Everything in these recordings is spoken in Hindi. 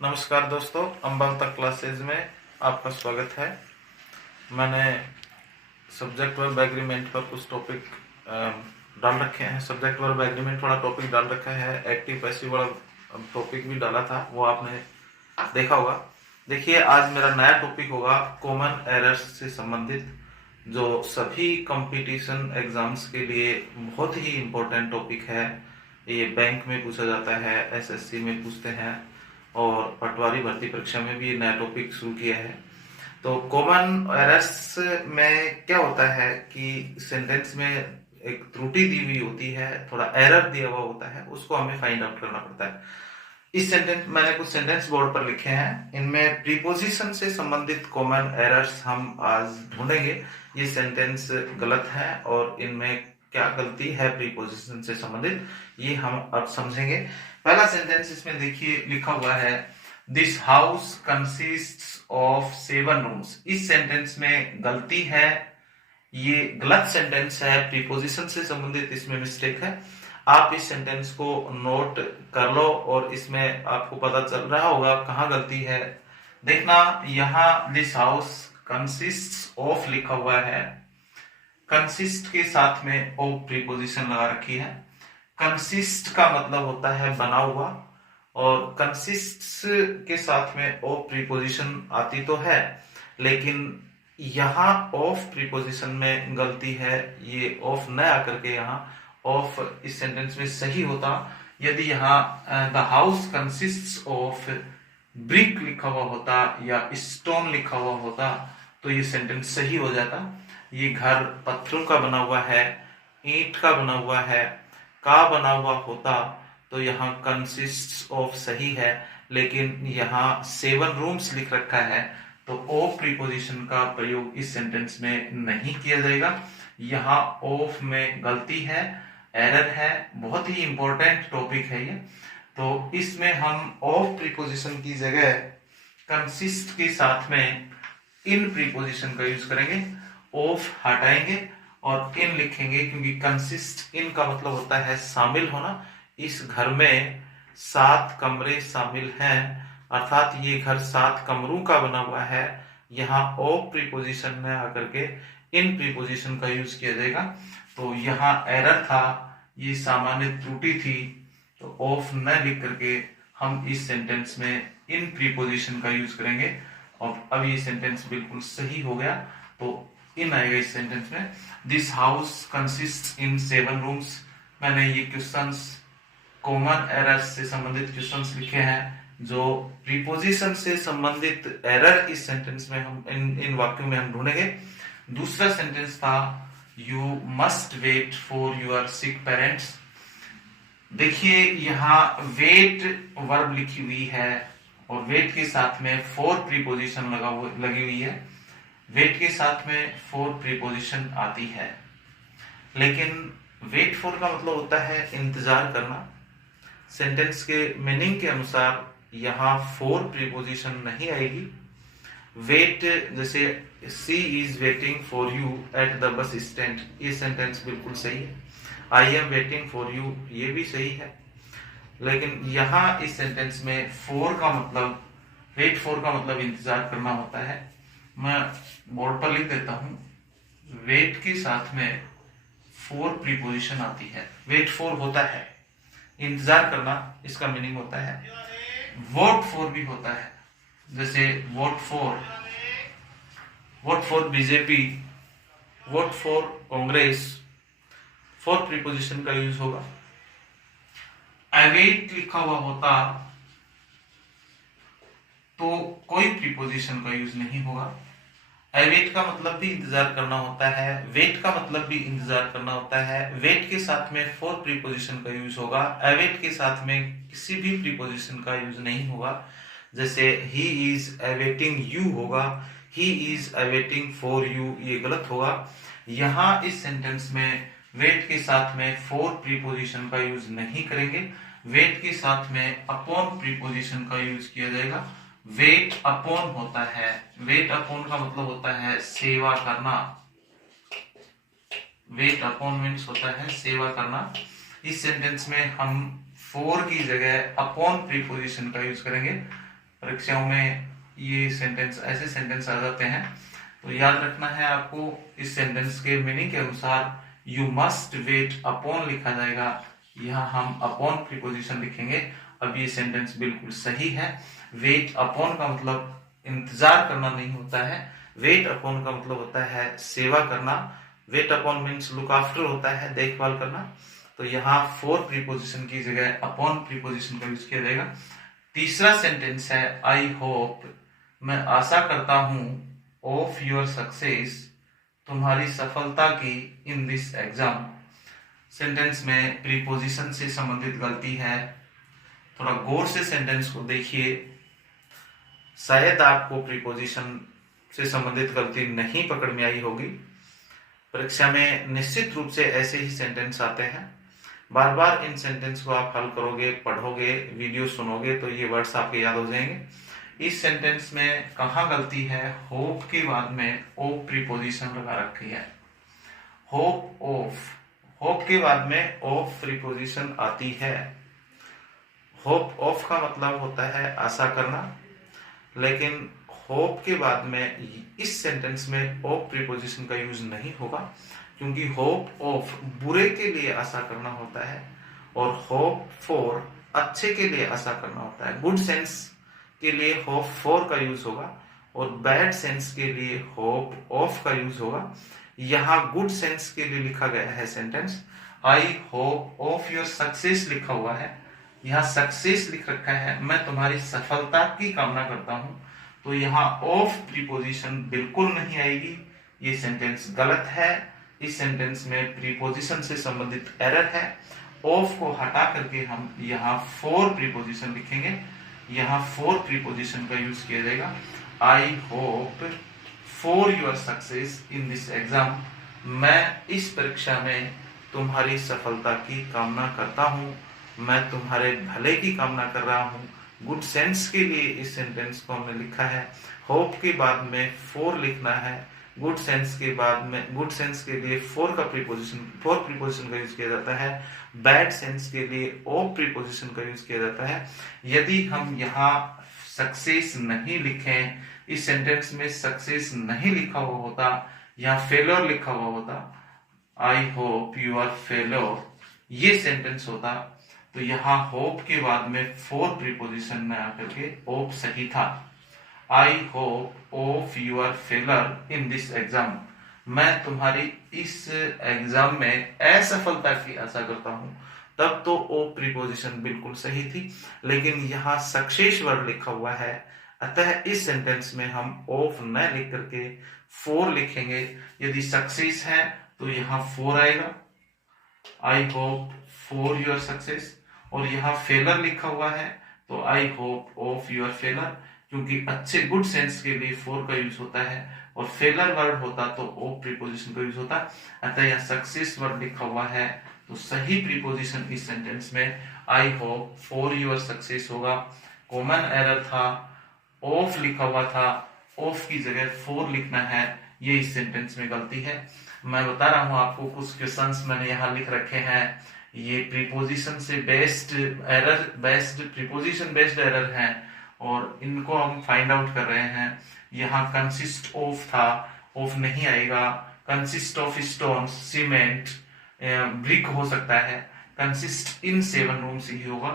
नमस्कार दोस्तों, अम्बावता क्लासेज में आपका स्वागत है। मैंने सब्जेक्ट वर्ब एग्रीमेंट पर कुछ टॉपिक डाल रखे हैं। सब्जेक्ट वर्ब एग्रीमेंट वाला टॉपिक डाल रखा है, एक्टिव पैसिव वाला टॉपिक भी डाला था, वो आपने देखा होगा। देखिए, आज मेरा नया टॉपिक होगा कॉमन एरर्स से संबंधित, जो सभी कंपटीशन एग्जाम्स के लिए बहुत ही इम्पोर्टेंट टॉपिक है। ये बैंक में पूछा जाता है, एसएससी में पूछते हैं और पटवारी भर्ती परीक्षा में भी नया टॉपिक शुरू किया है। तो कॉमन एरर्स में क्या होता है कि सेंटेंस में एक त्रुटि दी हुई होती है, थोड़ा एरर दिया हुआ होता है, उसको हमें फाइंड आउट करना पड़ता है। इस सेंटेंस मैंने कुछ सेंटेंस बोर्ड पर लिखे हैं, इनमें प्रीपोजिशन से संबंधित कॉमन एरर्स हम आज ढूंढेंगे। ये सेंटेंस गलत है और इनमें क्या गलती है प्रीपोजिशन से संबंधित, ये हम अब समझेंगे। पहला सेंटेंस इसमें देखिए लिखा हुआ है, this house consists of 7 rooms. इस सेंटेंस में गलती है, ये गलत सेंटेंस है, प्रीपोजिशन से संबंधित इसमें मिस्टेक है। आप इस सेंटेंस को नोट कर लो और इसमें आपको पता चल रहा होगा कहाँ गलती है। देखना, यहाँ दिस हाउस कंसिस्ट्स ऑफ लिखा हुआ है, कंसिस्ट के साथ में ऑफ प्रीपोजिशन लगा रखी है। कंसिस्ट का मतलब होता है बना हुआ, और कंसिस्ट के साथ में ऑफ प्रीपोजिशन आती तो है, लेकिन यहाँ ऑफ प्रीपोजिशन में गलती है। ये ऑफ न आकर के यहाँ ऑफ इस सेंटेंस में सही होता यदि यहाँ the house consists of brick लिखा हुआ होता या स्टोन लिखा हुआ होता तो ये सेंटेंस सही हो जाता। ये घर पत्थरों का बना हुआ है, ईंट का बना हुआ है, का बना हुआ होता तो यहाँ कंसिस्ट्स ऑफ सही है, लेकिन यहाँ 7 रूम्स लिख रखा है तो ऑफ प्रीपोजिशन का प्रयोग इस सेंटेंस में नहीं किया जाएगा। यहाँ ऑफ में गलती है, एरर है, बहुत ही इंपॉर्टेंट टॉपिक है ये। तो इसमें हम ऑफ प्रीपोजिशन की जगह कंसिस्ट के साथ में इन प्रीपोजिशन का यूज करेंगे। ऑफ हटाएंगे और इन लिखेंगे, क्योंकि कंसिस्ट इन का मतलब होता है शामिल होना। इस घर में 7 कमरे शामिल हैं, अर्थात ये घर 7 कमरों का बना हुआ है। यहाँ ऑफ प्रीपोजिशन में आकर के इन प्रीपोजिशन का यूज किया जाएगा। तो यहाँ एरर था, ये सामान्य त्रुटि थी, तो ऑफ न लिख करके हम इस सेंटेंस में इन प्रीपोजिशन का यूज करेंगे। और अब ये सेंटेंस बिल्कुल सही हो गया, तो इन आएगा इस सेंटेंस में। This house consist in 7 rooms. मैंने ये क्वेश्चंस कॉमन एरर्स से संबंधित क्वेश्चंस लिखे हैं, जो प्रीपोजिशन से संबंधित एरर इस सेंटेंस में हम इन वाक्यों में हम ढूंढेंगे। दूसरा सेंटेंस था, you must wait for your sick parents. देखिए, यहाँ वेट वर्ब लिखी हुई है और वेट के साथ में फॉर प्रीपोजिशन लगी हुई है। वेट के साथ में फॉर प्रीपोजिशन आती है, लेकिन वेट फॉर का मतलब होता है इंतजार करना। सेंटेंस के मीनिंग के अनुसार यहाँ फॉर प्रीपोजिशन नहीं आएगी। वेट, जैसे she is waiting for you at the bus stand, ये सेंटेंस बिल्कुल सही है। I am waiting for you, ये भी सही है। लेकिन यहाँ इस सेंटेंस में फॉर का मतलब, वेट फॉर का मतलब इंतजार करना होता है। मैं बोर्ड पर लिख देता हूं, वेट के साथ में फॉर प्रीपोजिशन आती है। वेट फॉर होता है इंतजार करना, इसका मीनिंग होता है। वोट फॉर भी होता है, जैसे vote for BJP, vote for Congress, for preposition का यूज होगा। अवेट लिखा हुआ होता तो कोई प्रीपोजिशन का यूज नहीं होगा। अवेट का मतलब भी इंतजार करना होता है, वेट का मतलब भी इंतजार करना होता है। वेट के साथ में फॉर प्रीपोजिशन का यूज होगा, अवेट के साथ में किसी भी प्रीपोजिशन का यूज नहीं होगा। जैसे ही इज अवेटिंग यू होगा, he is awaiting for you, ये गलत होगा। यहाँ इस सेंटेंस में वेट के साथ में फॉर प्रीपोजिशन का यूज नहीं करेंगे, वेट के साथ में अपॉन प्रीपोजिशन का यूज किया जाएगा। वेट अपॉन होता है, वेट अपॉन का मतलब होता है सेवा करना। वेट अपॉन मीन्स होता है सेवा करना। इस सेंटेंस में हम फॉर की जगह अपॉन प्रीपोजिशन का यूज करेंगे। परीक्षाओं में ये सेंटेंस, ऐसे सेंटेंस आ जाते हैं। तो याद रखना है आपको, इस सेंटेंस के मीनिंग के अनुसार यू मस्ट वेट अपॉन लिखा जाएगा, यहाँ हम अपॉन प्रीपोजिशन लिखेंगे। अब ये सेंटेंस बिल्कुल सही है। वेट अपॉन का मतलब इंतजार करना नहीं होता है, वेट अपॉन का मतलब होता है सेवा करना। Weight upon means look after होता है, देखभाल करना। तो यहाँ फॉर प्रीपोजिशन की जगह अपॉन प्रीपोजिशन का यूज किया जाएगा। तीसरा सेंटेंस है आई होप, मैं आशा करता हूं, ऑफ योर सक्सेस, तुम्हारी सफलता की, इन दिस एग्जाम। सेंटेंस में प्रीपोजिशन से संबंधित गलती है, थोड़ा गौर से सेंटेंस को देखिए। शायद आपको प्रीपोजिशन से संबंधित गलती नहीं पकड़ में आई होगी। परीक्षा में निश्चित रूप से ऐसे ही सेंटेंस आते हैं। बार बार इन सेंटेंस को आप हल करोगे, पढ़ोगे, वीडियो सुनोगे तो ये वर्ड्स आपके याद हो जाएंगे। इस सेंटेंस में कहाँ गलती है, होप के बाद में ओ प्रीपोजिशन लगा रखी है। होप ऑफ, होप के बाद में ऑफ प्रीपोजिशन आती है। होप ऑफ का मतलब होता है आशा करना, लेकिन होप के बाद में इस सेंटेंस में ऑफ प्रीपोजिशन का यूज नहीं होगा, क्योंकि होप ऑफ बुरे के लिए आशा करना होता है और होप फॉर अच्छे के लिए आशा करना होता है। गुड सेंस के लिए होप फॉर का यूज होगा और बैड सेंस के लिए होप ऑफ का यूज होगा। यहाँ गुड सेंस के लिए लिखा गया है sentence I hope of your success लिखा हुआ है, यहाँ सक्सेस लिख रखा है, मैं तुम्हारी सफलता की कामना करता हूं। तो यहाँ ऑफ प्रीपोजिशन बिल्कुल नहीं आएगी, ये सेंटेंस गलत है। इस सेंटेंस में प्रीपोजिशन से संबंधित एरर है। ऑफ को हटा करके हम यहाँ फॉर प्रीपोजिशन लिखेंगे, यहाँ फॉर प्रीपोजिशन का यूज किया जाएगा। I hope for your success in this exam, मैं इस परीक्षा में तुम्हारी सफलता की कामना करता हूँ, मैं तुम्हारे भले की कामना कर रहा हूँ। गुड सेंस के लिए इस सेंटेंस को हमने लिखा है, होप के बाद में फॉर लिखना है। गुड सेंस के बाद में, गुड सेंस के लिए फॉर का प्रीपोजिशन, फॉर प्रीपोजिशन का यूज किया जाता है। बैड सेंस के लिए ऑफ प्रीपोजिशन का यूज किया जाता है। यदि हम यहाँ सक्सेस नहीं लिखें, इस सेंटेंस में सक्सेस नहीं लिखा हुआ होता, यहाँ फेलोर लिखा हुआ होता, I hope you are failure, ये सेंटेंस होता, तो यहाँ होप के बाद में फॉर प्रीपोजिशन में आकर के ऑफ सही था। I hope of you are failure in this exam, मैं तुम्हारी इस एग्जाम में असफलता की आशा करता हूं। तब तो ऑफ प्रीपोजिशन बिल्कुल सही थी, लेकिन यहाँ सक्सेस वर्ड लिखा हुआ है, अतः इस सेंटेंस में हम ऑफ न लिख करके फॉर लिखेंगे। यदि सक्सेस है तो यहाँ फॉर आएगा, I hope for your success. और यहाँ फेलर लिखा हुआ है तो आई होप ऑफ योर फेलर, क्योंकि अच्छे गुड सेंस के लिए फॉर का यूज होता है और फेलर वर्ड होता तो ऑफ प्रीपोजिशन का यूज होता। अतः यहाँ सक्सेस वर्ड लिखा हुआ है तो सही प्रीपोजिशन इस सेंटेंस में I hope for your success होगा। कॉमन एरर था, ऑफ लिखा हुआ था, ऑफ की जगह फॉर लिखना है, ये इस सेंटेंस में गलती है। मैं बता रहा हूं आपको, कुछ क्वेश्चंस मैंने यहाँ लिख रखे हैं, ये प्रीपोजिशन से based error, based preposition based error हैं और इनको हम फाइंड आउट कर रहे हैं। यहाँ कंसिस्ट ऑफ था, ऑफ नहीं आएगा। Consist of stone, cement, brick हो सकता है। कंसिस्ट इन 7 रूम्स ही होगा।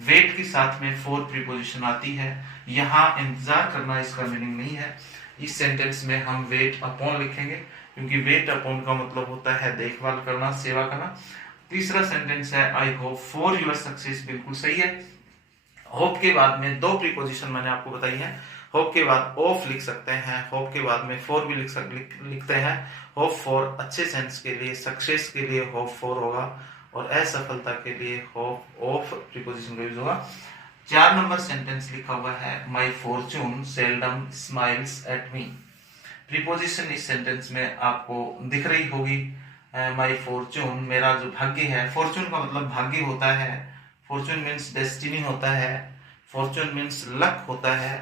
वेट के साथ में फॉर प्रीपोजिशन आती है, यहाँ इंतजार करना इसका मीनिंग नहीं है। इस सेंटेंस में हम वेट अपॉन लिखेंगे, क्योंकि वेट अपॉन का मतलब होता है देखभाल करना, सेवा करना। तीसरा सेंटेंस है I hope for your success, बिल्कुल सही है। होप के बाद में 2 प्रीपोजिशन मैंने आपको बताई है। होप के बाद ऑफ लिख सकते हैं, होप के बाद में फॉर भी लिखते हैं। होप फॉर अच्छे सेंस के लिए, सक्सेस के लिए होप फॉर होगा और असफलता के लिए होप ऑफ प्रीपोजिशन का यूज होगा। 4 नंबर सेंटेंस लिखा हुआ है my fortune seldom smiles at me. Preposition इस सेंटेंस में आपको दिख रही होगी। माई फॉर्चून, मेरा जो भाग्य है, फॉर्चून का मतलब भाग्य होता है, फॉर्चून मीन्स डेस्टिनी होता है, फॉर्चून मीन्स लक होता है,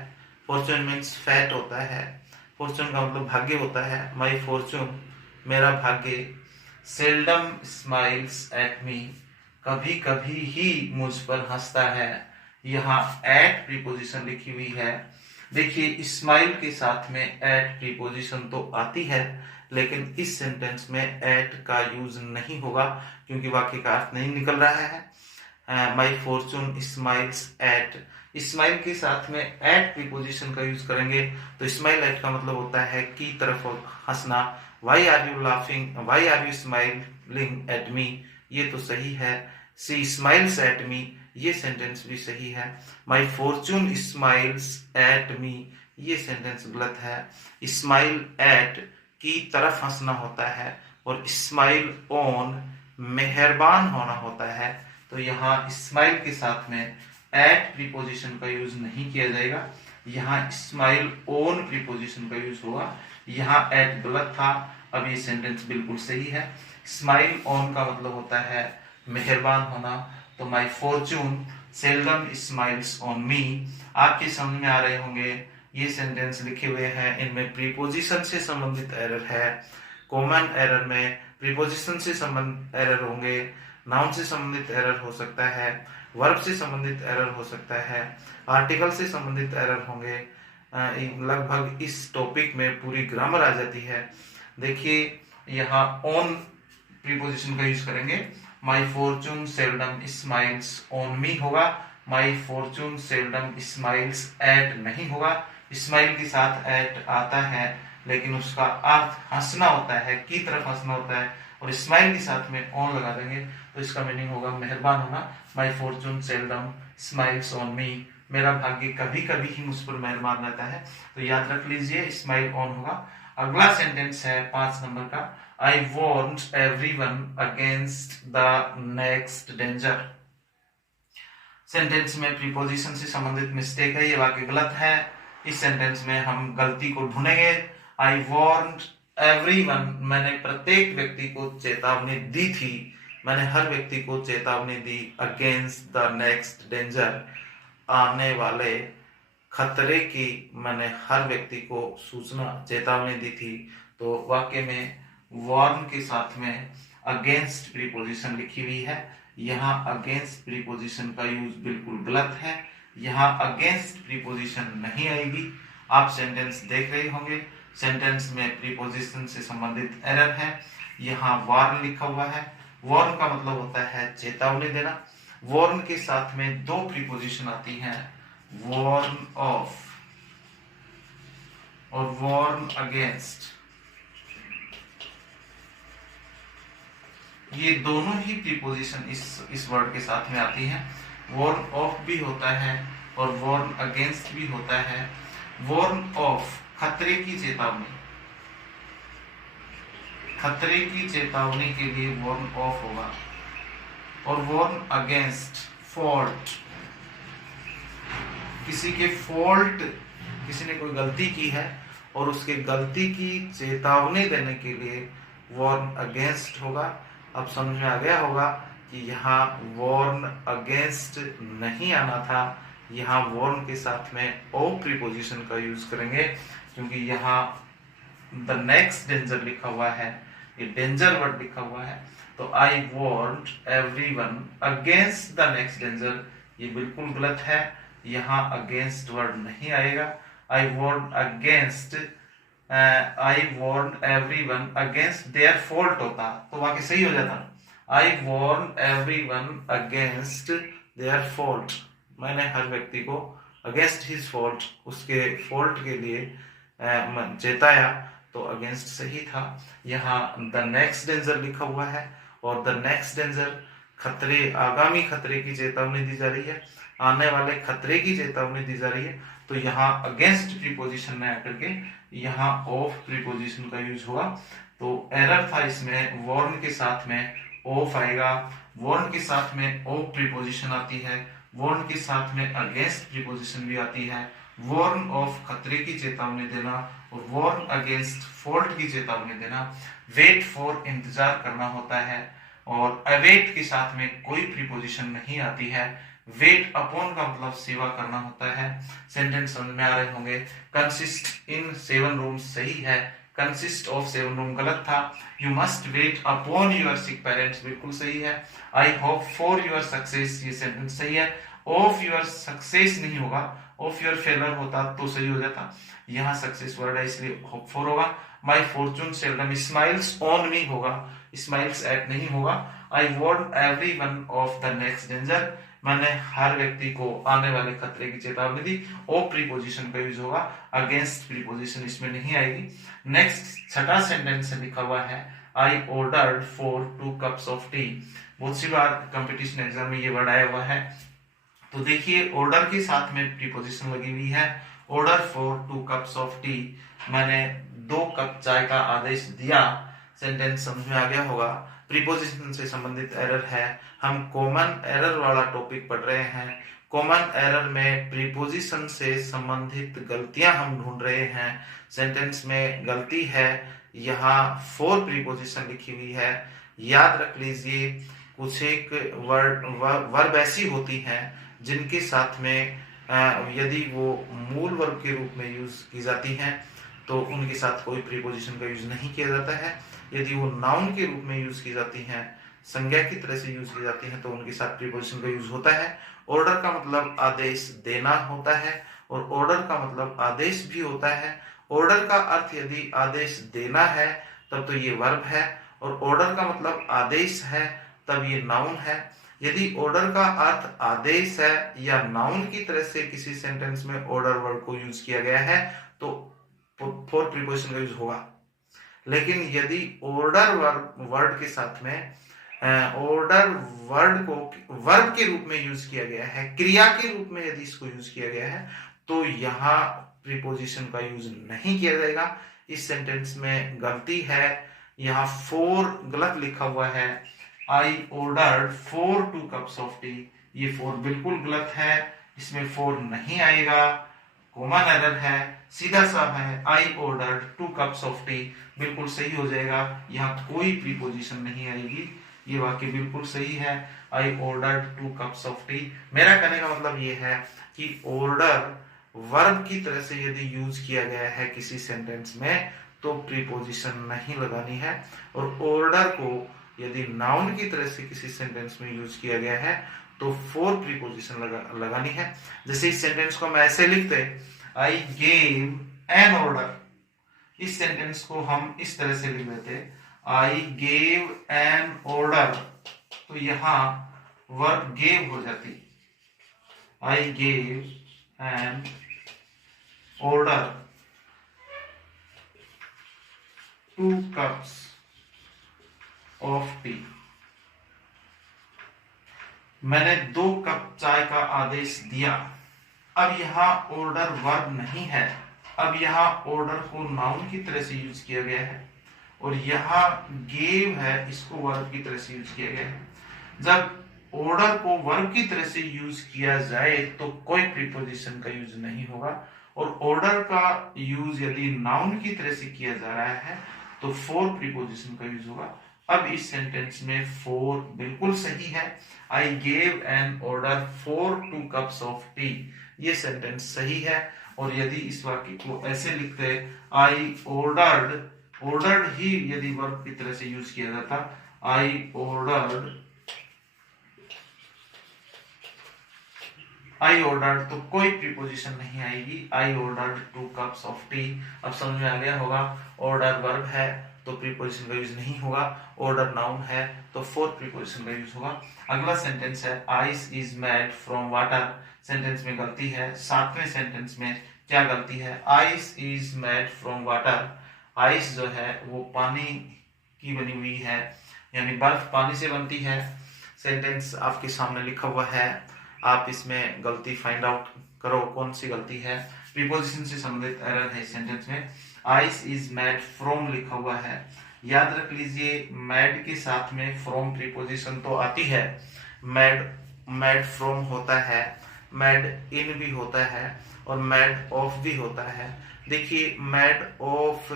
फॉर्चून मीन्स फैट होता है, फॉर्चून का मतलब भाग्य होता है। माई फॉर्चून, मेरा भाग्य, सेल्डम स्माइल्स एट मी, कभी कभी ही मुझ पर हंसता है, यहाँ एट प्रीपोजिशन लिखी हुई है। देखिए स्माइल के साथ में एट प्रीपोजिशन तो आती है, लेकिन इस सेंटेंस में एट का यूज नहीं होगा क्योंकि वाक्य का अर्थ नहीं निकल रहा है। My Fortune smiles eight, smile के साथ में एट प्रीपोजिशन का यूज करेंगे तो स्माइल एट का मतलब होता है की तरफ हंसना। Why are you laughing, why are you smiling at me, ये तो सही है। सी स्माइल्स एट मी, ये सेंटेंस भी सही है। My Fortune smiles at me, ये सेंटेंस गलत है। स्माइल एट की तरफ हंसना होता है और स्माइल ऑन मेहरबान होना होता है। तो यहाँ स्माइल के साथ में एट प्रीपोजिशन का यूज नहीं किया जाएगा, यहाँ स्माइल ऑन प्रीपोजिशन का यूज होगा। यहाँ एट गलत था, अब ये सेंटेंस बिल्कुल सही है। स्माइल ऑन का मतलब होता है मेहरबान होना। तो my fortune seldom smiles on me, आपके समझ में आ रहे होंगे ये सेंटेंस लिखे हुए हैं, इनमें प्रीपोजिशन से संबंधित एरर है। कॉमन एरर में प्रीपोजिशन से संबंधित एरर होंगे, नाउन से संबंधित एरर हो सकता है, वर्ब से संबंधित एरर हो सकता है, आर्टिकल से संबंधित एरर होंगे। लगभग इस टॉपिक में पूरी ग्रामर आ जाती है। देखिए यहाँ ऑन प्रीपोजिशन का यूज करेंगे, my fortune seldom smiles on me होगा, my fortune seldom smiles at नहीं होगा। स्माइल के साथ एट आता है लेकिन उसका अर्थ हंसना होता है, की तरफ हंसना होता है, और स्माइल के साथ में ऑन लगा देंगे तो इसका मीनिंग होगा मेहरबान होना। My fortune seldom smiles on me, मेरा भाग्य कभी कभी ही मुझ पर मेहरबान रहता है। तो याद रख लीजिए स्माइल ऑन होगा। अगला सेंटेंस है 5 नंबर का, I warned everyone against the next danger. Sentence में प्रीपोजिशन से संबंधित मिस्टेक है, ये वाक्य गलत है। इस सेंटेंस में हम गलती को ढूंढेंगे। आई वॉर्न्ड एवरीवन, मैंने प्रत्येक व्यक्ति को चेतावनी दी थी, मैंने हर व्यक्ति को चेतावनी दी। अगेंस्ट द नेक्स्ट डेंजर, आने वाले खतरे की मैंने हर व्यक्ति को सूचना चेतावनी दी थी। तो वाक्य में वॉर्न के साथ में अगेंस्ट प्रीपोजिशन लिखी हुई है, यहाँ अगेंस्ट प्रीपोजिशन का यूज बिल्कुल गलत है, यहाँ अगेंस्ट प्रीपोजिशन नहीं आएगी। आप सेंटेंस देख रहे होंगे, सेंटेंस में प्रीपोजिशन से संबंधित एरर है। यहाँ वार्न लिखा हुआ है, वार्न का मतलब होता है चेतावनी देना। वार्न के साथ में 2 प्रीपोजिशन आती हैं, वार्न ऑफ और वार्न अगेंस्ट। ये दोनों ही प्रीपोजिशन इस वर्ड के साथ में आती हैं। वार्न ऑफ भी होता है और वार्न अगेंस्ट भी होता है। वार्न ऑफ खतरे की चेतावनी, खतरे की चेतावनी के लिए वार्न ऑफ होगा, और वार्न अगेंस्ट फॉल्ट, किसी के फॉल्ट, किसी ने कोई गलती की है और उसके गलती की चेतावनी देने के लिए वार्न अगेंस्ट होगा। अब समझ में आ गया होगा कि यहाँ वार्न अगेंस्ट नहीं आना था, यहाँ वार्न के साथ में ओ प्रीपोजिशन का यूज करेंगे क्योंकि यहाँ द नेक्स्ट डेंजर लिखा हुआ है, ये डेंजर वर्ड लिखा हुआ है। तो I warned everyone against the next danger, ये बिल्कुल गलत है, यहाँ अगेंस्ट वर्ड नहीं आएगा। I warned against, I warned everyone against their fault होता तो वाक्य सही हो जाता। I warned everyone against their fault, मैंने हर व्यक्ति को अगेंस्ट हिज फॉल्ट, उसके फॉल्ट के लिए चेताया, तो अगेंस्ट सही था। यहाँ द नेक्स्ट डेंजर लिखा हुआ है और द नेक्स्ट डेंजर खतरे, आगामी खतरे की चेतावनी दी जा रही है, आने वाले खतरे की चेतावनी दी जा रही है। तो यहाँ अगेंस्ट प्रीपोजिशन में आकर के यहाँ ऑफ प्रीपोजिशन का यूज हुआ। तो एरर था इसमें, वॉर्न के साथ में ऑफ आएगा, वॉर्न के साथ में ऑफ प्रीपोजिशन आती है, वॉर्न के साथ में अगेंस्ट प्रीपोजिशन भी आती है। वॉर्न ऑफ खतरे की चेतावनी देना और वॉर्न अगेंस्ट फॉल्ट की चेतावनी देना। वेट फॉर इंतजार करना होता है और अवेट के साथ में कोई प्रीपोजिशन नहीं आती है। वेट अपॉन का मतलब सेवा करना होता है। सेंटेंस समझ में आ रहे होंगे। कंसिस्ट इन 7 रूम्स सही है, कंसिस्ट ऑफ 7 रूम गलत था। You must weight upon your sick parents बिल्कुल सही है। I hope for your success, ये सेंटेंस सही है। ऑफ योर सक्सेस नहीं होगा, ऑफ योर फेलर होता तो सही हो जाता। यहाँ सक्सेस वर्ड है इसलिए होप फॉर होगा। My fortune seldom smiles on me होगा, स्माइल्स एट नहीं होगा। I warn every one of the next danger, मैंने हर व्यक्ति को आने वाले खतरे की चेतावनी दी। ओ प्रीपोजिशन का यूज होगा, अगेंस्ट प्रीपोजिशन इसमें नहीं आएगी। नेक्स्ट छठा सेंटेंस लिखा हुआ है I ordered for 2 cups of tea. बहुत सी बार कंपटीशन एग्जाम में ये वर्ड आया हुआ है। तो देखिए ऑर्डर के साथ में प्रीपोजिशन लगी हुई है, order for 2 cups of T, मैंने 2 कप चाय का आदेश दिया। सेंटेंस समझ में आ गया होगा। प्रीपोजिशन से संबंधित एरर है, हम कॉमन एरर वाला टॉपिक पढ़ रहे हैं। कॉमन एरर में प्रीपोजिशन से संबंधित गलतियां हम ढूंढ रहे हैं। सेंटेंस में गलती है, यहाँ 4 प्रीपोजिशन लिखी हुई है। याद रख लीजिए कुछ एक वर्ब ऐसी होती हैं जिनके साथ में यदि वो मूल वर्ब के रूप में यूज की जाती हैं तो उनके साथ कोई प्रीपोजिशन का यूज नहीं किया जाता है। यदि वो नाउन के रूप में यूज की जाती हैं, संज्ञा की तरह से यूज की जाती हैं, तो उनके साथ प्रीपोजिशन का यूज होता है। ऑर्डर का मतलब आदेश देना होता है और ऑर्डर का मतलब आदेश भी होता है। ऑर्डर का अर्थ यदि आदेश देना है तब तो ये वर्ब है, और ऑर्डर का मतलब आदेश है तब ये नाउन है। यदि ऑर्डर का अर्थ आदेश है या नाउन की तरह से किसी सेंटेंस में ऑर्डर वर्ड को यूज किया गया है तो 4 प्रीपोजिशन का यूज होगा। लेकिन यदि ऑर्डर वर्ड के साथ में ऑर्डर वर्ड को वर्ब के रूप में यूज किया गया है, क्रिया के रूप में यदि इसको यूज किया गया है, तो यहाँ प्रीपोजिशन का यूज नहीं किया जाएगा। इस सेंटेंस में गलती है, यहाँ 4 गलत लिखा हुआ है। I ordered 4 2 cups of T, ये 4 बिल्कुल गलत है, इसमें 4 नहीं आएगा, कॉमन एरर है, सीधा सा है। I ordered 2 cups of T बिल्कुल सही हो जाएगा, यहाँ कोई प्रीपोजिशन नहीं आएगी, ये वाक्य बिल्कुल सही है। I ordered 2 cups of T. मेरा कहने का मतलब ये है कि ऑर्डर वर्ब की तरह से यदि यूज किया गया है किसी सेंटेंस में तो प्रीपोजिशन नहीं लगानी है, और ऑर्डर को यदि नाउन की तरह से किसी सेंटेंस में यूज किया गया है तो 4 प्रीपोजिशन लगानी है। जैसे इस सेंटेंस को मैं ऐसे लिखते, आई गेव एन ऑर्डर, इस सेंटेंस को हम इस तरह से लिख देते, आई गेव एन ऑर्डर, तो यहां वर्ब गेव हो जाती, I gave an order 2 cups of T. मैंने 2 कप चाय का आदेश दिया। अब यहाँ ऑर्डर वर्ब नहीं है, अब यहाँ ऑर्डर को नाउन की तरह से यूज किया गया है, और यहाँ गेव है, इसको वर्ब की तरह से यूज किया गया है। जब ऑर्डर को वर्ब की तरह से यूज किया जाए तो कोई प्रीपोजिशन का यूज नहीं होगा, और ऑर्डर का यूज यदि नाउन की तरह से किया जा रहा है तो 4 प्रीपोजिशन का यूज होगा। अब इस सेंटेंस में 4 बिल्कुल सही है। I gave an order for 2 cups of T, ये सेंटेंस सही है। और यदि इस वाक्य को ऐसे लिखते, आई ऑर्डर्ड ही यदि वर्ब की तरह से यूज किया जाता, आई ऑर्डर्ड तो कोई प्रीपोजिशन नहीं आएगी, I ordered 2 cups of T. अब समझ में आ गया होगा, ऑर्डर वर्ब है तो प्रीपोजिशन का यूज नहीं होगा, ऑर्डर नाउन है तो 4 प्रीपोजिशन का यूज होगा। अगला सेंटेंस है ice is made from water. Sentence में गलती है, 7वें सेंटेंस में क्या गलती है, ice is made from water. Ice जो है वो पानी की बनी हुई है, यानी बर्फ पानी से बनती है। सेंटेंस आपके सामने लिखा हुआ है, आप इसमें गलती फाइंड आउट करो कौन सी गलती है। प्रीपोजिशन से संबंधित एरर है इस सेंटेंस में। आइस इज मेड फ्रॉम लिखा हुआ है, याद रख लीजिए मेड के साथ में फ्रॉम प्रीपोजिशन तो आती है, मेड फ्रॉम होता है, मेड इन भी होता है, और मेड ऑफ भी होता है। देखिए मेड ऑफ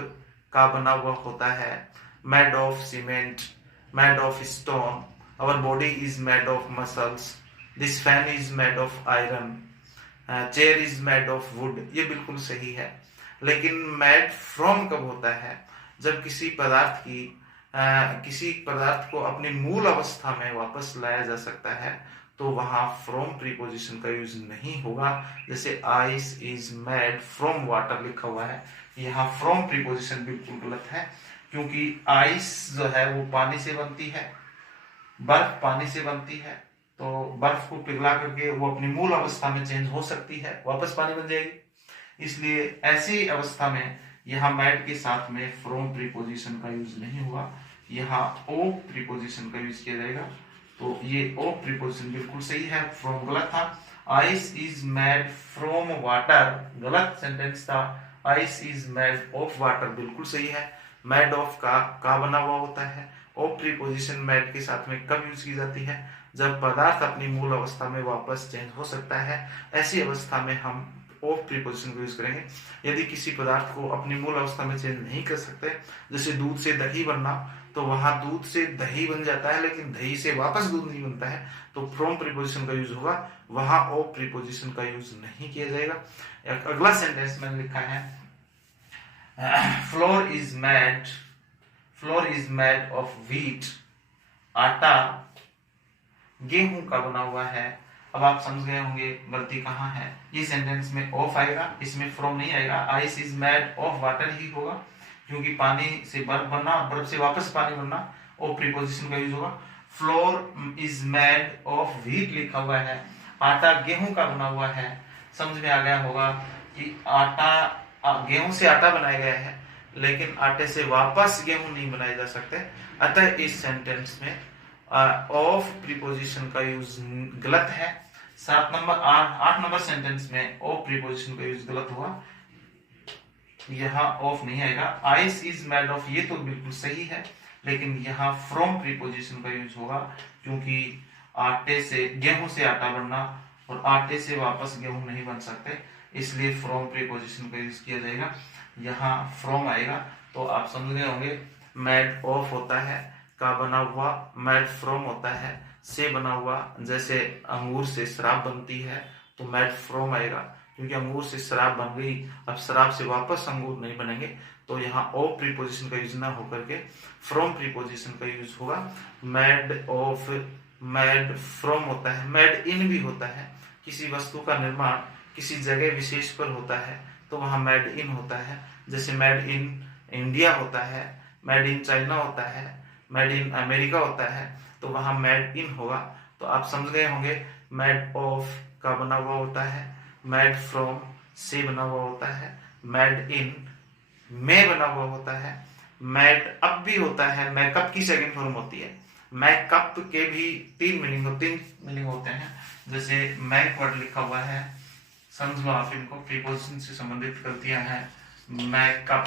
का बना हुआ होता है, made of cement, made of stone, our body is made of muscles, this fan is made of iron, chair is made of wood, ये बिल्कुल सही है। लेकिन मेड फ्रॉम कब होता है, जब किसी पदार्थ को अपनी मूल अवस्था में वापस लाया जा सकता है तो वहां फ्रॉम प्रीपोजिशन का यूज नहीं होगा। जैसे ice is made from water लिखा हुआ है, यहाँ फ्रॉम प्रीपोजिशन बिल्कुल गलत है, क्योंकि आइस जो है वो पानी से बनती है, बर्फ पानी से बनती है, तो बर्फ को पिघला करके वो अपनी मूल अवस्था में चेंज हो सकती है, वापस पानी बन जाएगी। इसलिए ऐसी अवस्था में यहाँ मैड के साथ में फ्रॉम प्रीपोजिशन का यूज नहीं हुआ, यहाँ ओ प्रीपोजिशन का यूज किया जाएगा। तो ये ओ प्रीपोजिशन बिल्कुल सही है, फ्रॉम गलत था। Ice is made from water गलत सेंटेंस था, ice is made of water बिल्कुल सही है। मेड ऑफ का बना हुआ होता है। ओ प्रीपोजिशन मेड के साथ में कब यूज की जाती है? जब पदार्थ अपनी मूल अवस्था में वापस चेंज हो सकता है, ऐसी अवस्था में हम ऑफ प्रीपोजिशन को यूज करेंगे। यदि किसी पदार्थ को अपनी मूल अवस्था में चेंज नहीं कर सकते, जैसे दूध से दही बनना, तो वहां दूध से दही बन जाता है लेकिन दही से वापस दूध नहीं बनता है, तो फ्रॉम प्रीपोजिशन का यूज होगा, वहां ऑफ प्रीपोजिशन का यूज नहीं किया जाएगा। अगला सेंटेंस मैंने लिखा है flour is made of wheat, आटा गेहूं का बना हुआ है। अब आप समझ गए होंगे गलती कहाँ है। ये सेंटेंस में ऑफ आएगा, इसमें फ्रॉम नहीं आएगा। Ice is made of water ही होगा, क्योंकि पानी से बर्फ बनना, बर्फ से वापस पानी बनना, ऑफ प्रीपोजिशन का यूज होगा। Floor is made of wheat लिखा हुआ है, आटा गेहूं का बना हुआ है। समझ में आ गया होगा कि आटा गेहूं से आटा बनाया गया है, लेकिन आटे से वापस गेहूं नहीं बनाए जा सकते। अतः इस सेंटेंस में ऑफ प्रीपोजिशन का यूज गलत है। 8 नंबर सेंटेंस में ऑफ प्रीपोजिशन का यूज गलत हुआ, यहाँ ऑफ नहीं आएगा। आइस इज मेड ऑफ, ये तो बिल्कुल सही है, लेकिन यहाँ फ्रॉम प्रीपोजिशन का यूज होगा, क्योंकि आटे से गेहूं से आटा बनना और आटे से वापस गेहूं नहीं बन सकते, इसलिए फ्रॉम प्रीपोजिशन का यूज किया जाएगा, यहाँ फ्रॉम आएगा। तो आप समझ गए होंगे मेड ऑफ होता है, का बना हुआ, मेड फ्रॉम होता है, से बना हुआ। जैसे अंगूर से शराब बनती है तो मेड फ्रॉम आएगा, क्योंकि अंगूर से शराब बन गई, अब शराब से वापस अंगूर नहीं बनेंगे, तो यहाँ ऑफ प्रीपोजिशन का यूज ना होकर के फ्रॉम प्रीपोजिशन का यूज होगा। मेड ऑफ, मेड फ्रॉम होता है, मेड इन भी होता है। किसी वस्तु का निर्माण किसी जगह विशेष पर होता है तो वहां मेड इन होता है। जैसे मेड इन इंडिया होता है, मेड इन चाइना होता है, मेड इन अमेरिका होता है, तो वहां मेड इन होगा। तो आप समझ गए होंगे मेड ऑफ का बना हुआ होता है, मेड फ्रॉम से बना हुआ होता है, मेड इन में बना हुआ होता है, मेड अप भी होता है। मेकअप की सेकंड फॉर्म होती है। मेकअप के भी 3 मीनिंग होते हैं। जैसे मैक वर्ड लिखा हुआ है, समझ लो आप इनको, प्रीपोजिशन से संबंधित गलतियां हैं। मेकअप,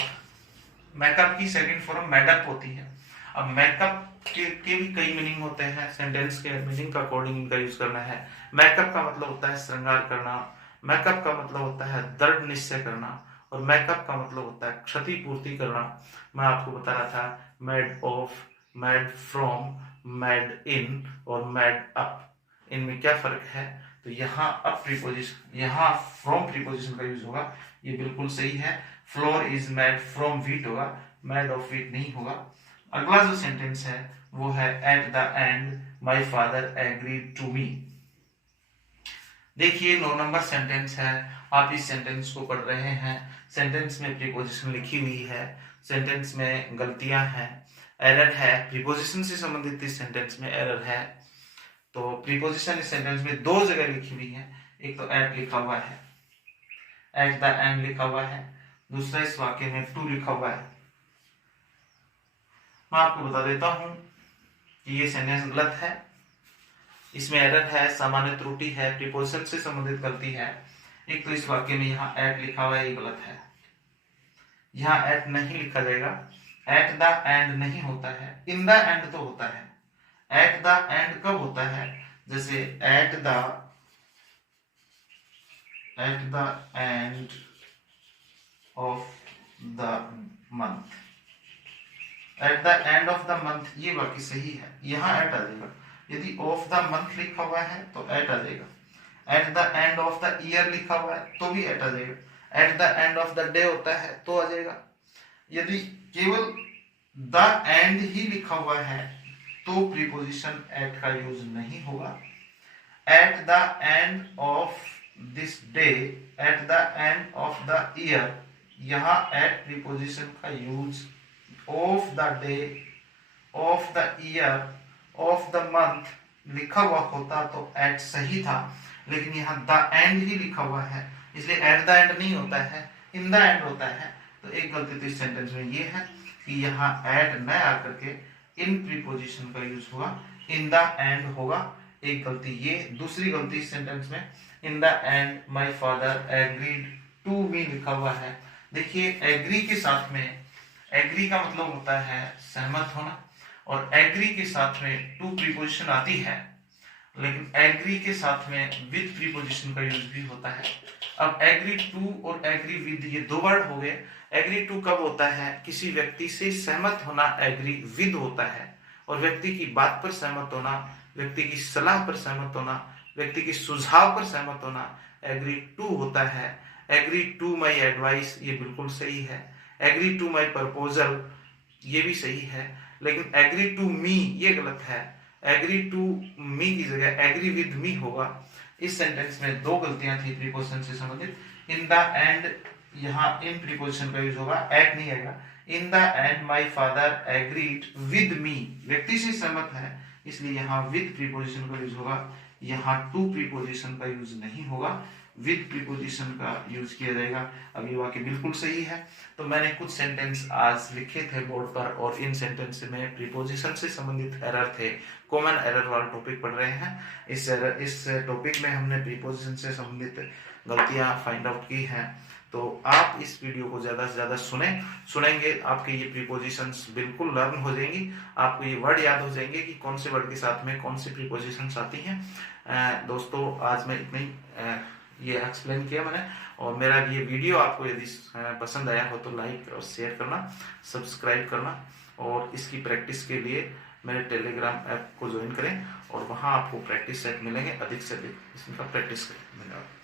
मेकअप की सेकंड फॉर्म मेडअप होती है। अब मेकअप के भी कई मीनिंग होते हैं, सेंटेंस के मीनिंग का अकॉर्डिंग इनका यूज करना है। मेकअप का मतलब होता है श्रृंगार करना, मेकअप का मतलब होता है दृढ़ निश्चय करना, और मेकअप का मतलब होता है क्षतिपूर्ति करना। मैं आपको बता रहा था made of, made from, made in और मेड अप, इनमें क्या फर्क है। तो यहाँ अप प्रीपोजिशन, यहाँ फ्रॉम प्रीपोजिशन का यूज होगा, ये बिल्कुल सही है। Flour is made from wheat होगा, मेड ऑफ व्हीट नहीं होगा। अगला जो सेंटेंस है वो है at the end my father agreed to me. देखिए 9 नंबर सेंटेंस है, आप इस सेंटेंस को पढ़ रहे हैं। सेंटेंस में प्रीपोजिशन लिखी हुई है, सेंटेंस में गलतियां हैं, एरर है, प्रीपोजिशन से संबंधित इस सेंटेंस में एरर है। तो प्रीपोजिशन इस सेंटेंस में 2 जगह लिखी हुई है, एक तो एट लिखा हुआ है, एट द एंड लिखा हुआ है, दूसरा इस वाक्य में टू लिखा हुआ है। मैं आपको बता देता हूं कि ये सेंटेंस गलत है, इसमें एरर है, सामान्य त्रुटि है, प्रीपोजिशन से संबंधित गलती है। एक तो इस वाक्य में यहाँ एट लिखा हुआ है, ये गलत है, यहाँ एट नहीं लिखा जाएगा, एट द एंड नहीं होता है, इन द एंड तो होता है। एट द एंड कब होता है? जैसे eight the end of the month, eight the end of the month, ये बाकी सही है, यहाँ एट आ जाएगा। यदि ऑफ द मंथ लिखा हुआ है तो एट आ जाएगा, eight the end of the year लिखा हुआ है तो भी एट आ जाएगा, eight the end of the day होता है तो आ जाएगा। यदि केवल द एंड ही लिखा हुआ है तो प्रीपोजिशन एट का यूज नहीं होगा। Eight the end of this day, eight the end of the year, यहाँ एट प्रीपोजिशन का use of the day, of the year, of the month लिखा हुआ होता तो एट सही था, लेकिन यहाँ द एंड ही लिखा हुआ है, इसलिए एट द एंड नहीं होता है, इन द एंड होता है। तो एक गलती तो इस सेंटेंस में ये है कि यहाँ एट न आकर के इन प्रीपोजिशन का यूज होगा, इन द एंड होगा। एक गलती ये। दूसरी गलती इस सेंटेंस में in the end my father agreed to me लिखा हुआ है। देखिए एग्री के साथ में, एग्री का मतलब होता है सहमत होना, और एग्री के साथ में टू प्रीपोजिशन आती है, लेकिन एग्री के साथ में विद प्रीपोजिशन का यूज भी होता है। अब एग्री टू और एग्री विद ये दो वर्ड हो गए। एग्री टू कब होता है? किसी व्यक्ति से सहमत होना एग्री विद होता है, और व्यक्ति की बात पर सहमत होना, व्यक्ति की सलाह पर सहमत होना, व्यक्ति की सुझाव पर सहमत होना एग्री टू होता है। एग्री टू माई एडवाइस ये बिल्कुल सही है। एग्री टू माई प्रपोजल ये भी सही है, लेकिन एग्री टू मी ये गलत है। एग्री टू मी की जगह एग्री विद मी होगा। इस सेंटेंस में दो गलतियां थी प्रीपोजिशन से संबंधित। इन द एंड यहाँ इन प्रीपोजिशन का यूज होगा, एट नहीं आएगा। इन the end my father agreed with me, व्यक्ति से सहमत है, इसलिए यहाँ विद प्रीपोजिशन का यूज होगा। यहाँ टू प्रीपोजिशन का यूज नहीं होगा, विद प्रीपोजिशन का यूज किया जाएगा। अब ये वाक्य बिल्कुल सही है। तो मैंने कुछ सेंटेंस आज लिखे थे बोर्ड पर, और इन सेंटेंस में प्रीपोजिशन से संबंधित एरर थे। कॉमन एरर वाला टॉपिक पढ़ रहे हैं। इस टॉपिक में हमने प्रीपोजिशन से संबंधित गलतियां फाइंड आउट की हैं। तो आप इस वीडियो को ज्यादा से ज्यादा सुनेंगे, आपके ये प्रीपोजिशंस बिल्कुल लर्न हो जाएंगी। आपको ये वर्ड याद हो जाएंगे कि कौन से वर्ड के साथ में कौन सी प्रीपोजिशंस आती हैं। दोस्तों आज मैं इतनी ये एक्सप्लेन किया मैंने, और मेरा ये वीडियो आपको यदि पसंद आया हो तो लाइक और शेयर करना, सब्सक्राइब करना, और इसकी प्रैक्टिस के लिए मेरे टेलीग्राम ऐप को ज्वाइन करें, और वहाँ आपको प्रैक्टिस सेट मिलेंगे। अधिक से अधिक इसका प्रैक्टिस करें। धन्यवाद।